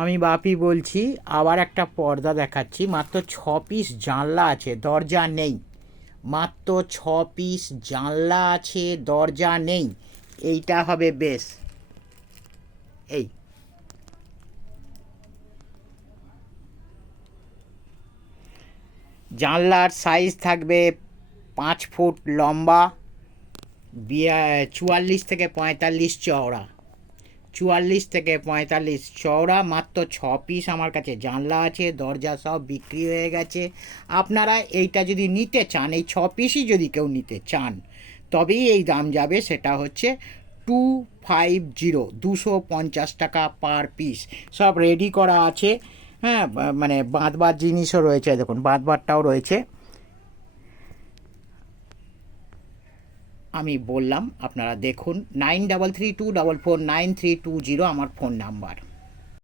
আমি বাপি বলছি। আবার একটা পর্দা দেখাচ্ছি। মাত্র 6 পিস জানলা আছে, দরজা নেই। মাত্র 6 পিস জানলা আছে, দরজা নেই। এইটা হবে বেশ। এই জানলার সাইজ থাকবে 5 ফুট লম্বা, 44 থেকে 45 চওড়া। 44 থেকে 45 চওড়া। মাত্র 6 পিস আমার কাছে জানলা আছে, দরজা সব বিক্রি হয়ে গেছে। আপনারা এইটা যদি নিতে চান, এই 6 পিসই যদি কেউ নিতে চান, তবেই এই দাম যাবে। সেটা হচ্ছে 250, 250 টাকা পার পিস। সব রেডি করা আছে। হ্যাঁ, মানে বাঁধবার জিনিসও রয়েছে, দেখুন বাঁধবারটাও রয়েছে। আমি বললাম, আপনারা দেখুন। 9332449320 আমার ফোন নাম্বার।